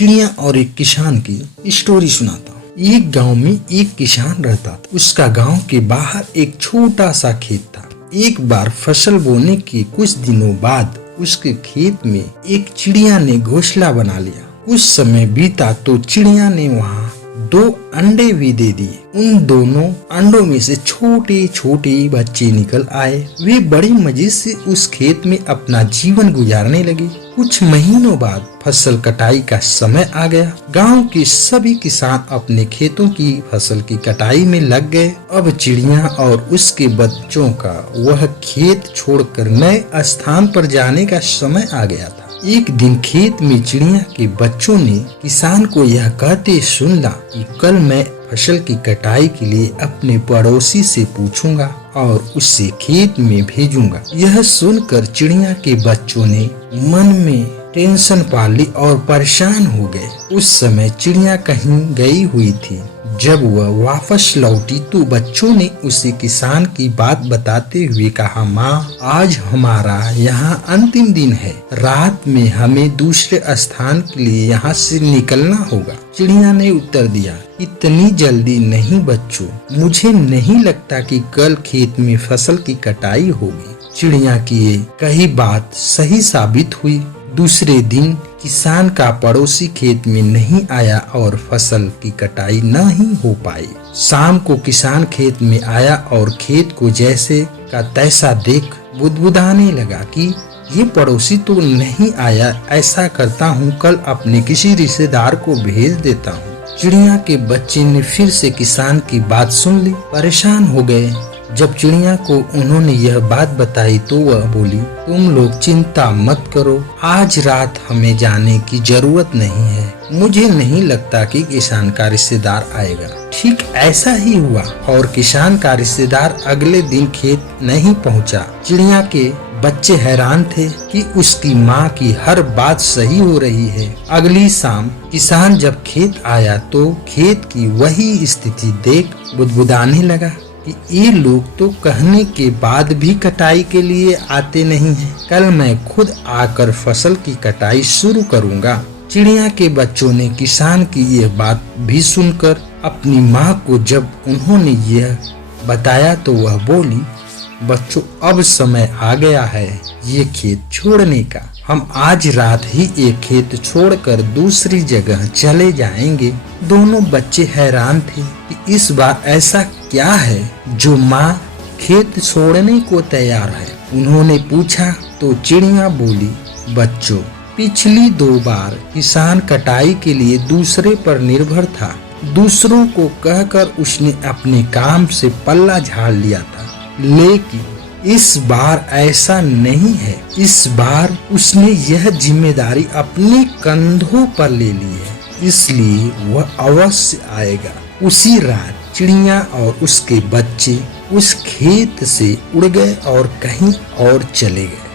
चिड़िया और एक किसान की स्टोरी सुनाता हूँ। एक गांव में एक किसान रहता था। उसका गांव के बाहर एक छोटा सा खेत था। एक बार फसल बोने के कुछ दिनों बाद उसके खेत में एक चिड़िया ने घोंसला बना लिया। कुछ समय बीता तो चिड़िया ने वहाँ 2 अंडे भी दे दिए। उन दोनों अंडों में से छोटे छोटे बच्चे निकल आए। वे बड़े मजे से उस खेत में अपना जीवन गुजारने लगे। कुछ महीनों बाद फसल कटाई का समय आ गया। गांव के सभी किसान अपने खेतों की फसल की कटाई में लग गए। अब चिड़िया और उसके बच्चों का वह खेत छोड़कर नए स्थान पर जाने का समय आ गया था। एक दिन खेत में चिड़िया के बच्चों ने किसान को यह कहते सुन ला कि कल मैं फसल की कटाई के लिए अपने पड़ोसी से पूछूंगा और उससे खेत में भेजूंगा। यह सुनकर चिड़िया के बच्चों ने मन में टेंशन पा ली और परेशान हो गए। उस समय चिड़िया कहीं गई हुई थी। जब वह वापस लौटी तो बच्चों ने उसे किसान की बात बताते हुए कहा, माँ, आज हमारा यहाँ अंतिम दिन है। रात में हमें दूसरे स्थान के लिए यहाँ से निकलना होगा। चिड़िया ने उत्तर दिया, इतनी जल्दी नहीं बच्चों, मुझे नहीं लगता कि कल खेत में फसल की कटाई होगी। चिड़िया की ये कही बात सही साबित हुई। दूसरे दिन किसान का पड़ोसी खेत में नहीं आया और फसल की कटाई न ही हो पाई। शाम को किसान खेत में आया और खेत को जैसे का तैसा देख बुदबुदाने लगा कि ये पड़ोसी तो नहीं आया। ऐसा करता हूँ, कल अपने किसी रिश्तेदार को भेज देता हूँ। चिड़िया के बच्चे ने फिर से किसान की बात सुन ली। परेशान हो गए। जब चिड़िया को उन्होंने यह बात बताई तो वह बोली, तुम लोग चिंता मत करो, आज रात हमें जाने की जरूरत नहीं है। मुझे नहीं लगता कि किसान का रिश्तेदार आएगा। ठीक ऐसा ही हुआ और किसान का रिश्तेदार अगले दिन खेत नहीं पहुंचा। चिड़िया के बच्चे हैरान थे कि उसकी माँ की हर बात सही हो रही है। अगली शाम किसान जब खेत आया तो खेत की वही स्थिति देख बुदबुदाने लगा कि ये लोग तो कहने के बाद भी कटाई के लिए आते नहीं हैं। कल मैं खुद आकर फसल की कटाई शुरू करूंगा। चिड़िया के बच्चों ने किसान की यह बात भी सुनकर अपनी माँ को जब उन्होंने यह बताया तो वह बोली, बच्चों, अब समय आ गया है ये खेत छोड़ने का। हम आज रात ही एक खेत छोड़कर दूसरी जगह चले जाएंगे। दोनों बच्चे हैरान थे कि इस बार ऐसा क्या है जो माँ खेत छोड़ने को तैयार है। उन्होंने पूछा तो चिड़िया बोली, बच्चों, पिछली 2 बार किसान कटाई के लिए दूसरे पर निर्भर था। दूसरों को कहकर उसने अपने काम से पल्ला झाड़ लिया था, लेकिन इस बार ऐसा नहीं है। इस बार उसने यह जिम्मेदारी अपने कंधों पर ले ली है, इसलिए वह अवश्य आएगा। उसी रात चिड़िया और उसके बच्चे उस खेत से उड़ गए और कहीं और चले गए।